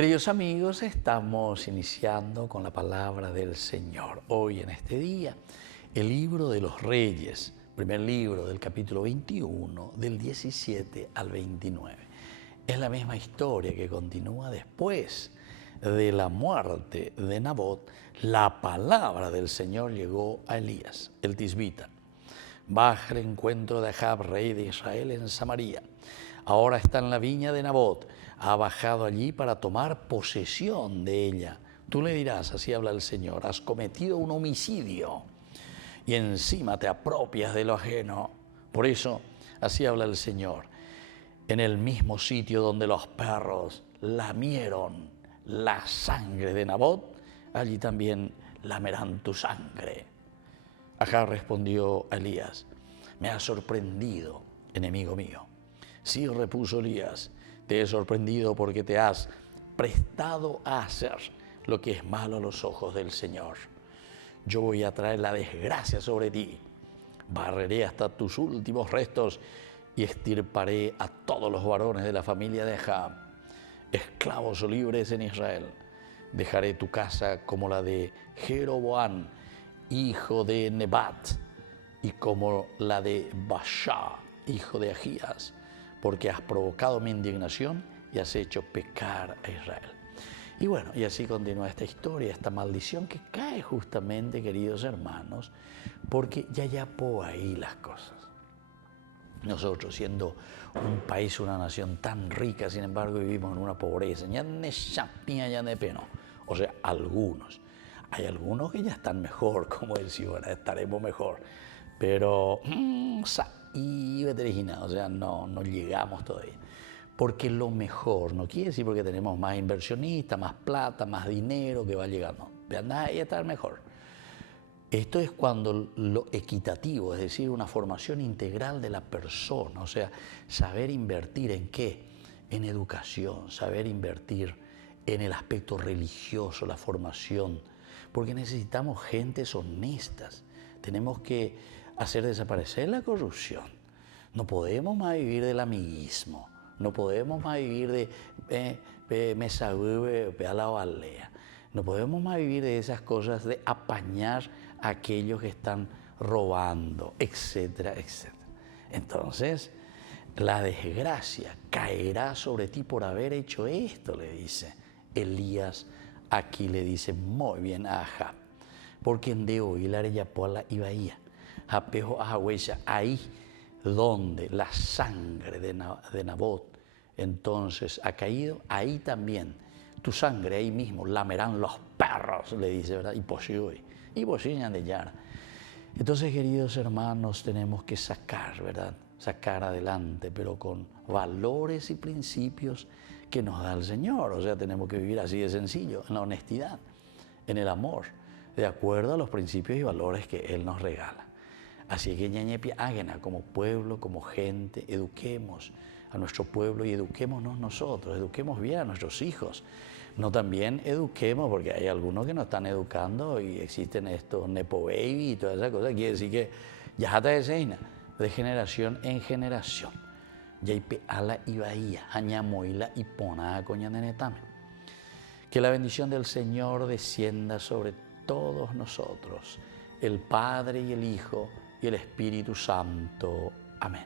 Queridos amigos, estamos iniciando con la palabra del Señor. Hoy en este día, el libro de los Reyes, primer libro del capítulo 21, del 17 al 29. Es la misma historia que continúa después de la muerte de Nabot. La palabra del Señor llegó a Elías, el tisbita. Baja el encuentro de Ahab, rey de Israel, en Samaria. Ahora está en la viña de Nabot. Ha bajado allí para tomar posesión de ella. Tú le dirás, así habla el Señor, has cometido un homicidio y encima te apropias de lo ajeno. Por eso, así habla el Señor, en el mismo sitio donde los perros lamieron la sangre de Nabot, allí también lamerán tu sangre. Ahab respondió a Elías, me has sorprendido, enemigo mío. Sí, repuso Elías, te he sorprendido porque te has prestado a hacer lo que es malo a los ojos del Señor. Yo voy a traer la desgracia sobre ti, barreré hasta tus últimos restos y extirparé a todos los varones de la familia de Ahab, esclavos o libres en Israel. Dejaré tu casa como la de Jeroboam, hijo de Nebat, y como la de Baasha, hijo de Ahías, porque has provocado mi indignación y has hecho pecar a Israel. Y bueno, y así continúa esta historia, esta maldición que cae justamente, queridos hermanos, porque ya por ahí las cosas. Nosotros, siendo un país, una nación tan rica, sin embargo, vivimos en una pobreza. O sea, algunos. Hay algunos que ya están mejor, como decimos, estaremos mejor. Pero, o sea, no llegamos todavía. Porque lo mejor, no quiere decir porque tenemos más inversionistas, más plata, más dinero que va llegando. Anda ahí a estar mejor. Esto es cuando lo equitativo, es decir, una formación integral de la persona, o sea, saber invertir en qué, en educación, saber invertir en el aspecto religioso, la formación, porque necesitamos gentes honestas, tenemos que hacer desaparecer la corrupción, no podemos más vivir del amiguismo, no podemos más vivir de mesa a la balea. No podemos más vivir de esas cosas de apañar a aquellos que están robando, etcétera, etcétera. Entonces, la desgracia caerá sobre ti por haber hecho esto, le dice Elías. Aquí le dice muy bien a Ahab, porque en de hoy la areyapola y bahía, japejo ahahueya, ahí donde la sangre de Nabot entonces ha caído, ahí también tu sangre, ahí mismo lamerán los perros, le dice, ¿verdad? Y posiñan de yara. Entonces, queridos hermanos, tenemos que sacar, ¿verdad? Sacar adelante, pero con valores y principios que nos da el Señor. O sea, tenemos que vivir así de sencillo, en la honestidad, en el amor, de acuerdo a los principios y valores que Él nos regala. Así que ñañepi águena, como pueblo, como gente, eduquemos a nuestro pueblo y eduquémonos nosotros, eduquemos bien a nuestros hijos. No también eduquemos, porque hay algunos que no están educando y existen estos nepo baby y todas esas cosas. Quiere decir que ya está de generación en generación. Yaipe ala y bahía, añamoila y pona coñanenetame. Que la bendición del Señor descienda sobre todos nosotros, el Padre y el Hijo y el Espíritu Santo. Amén.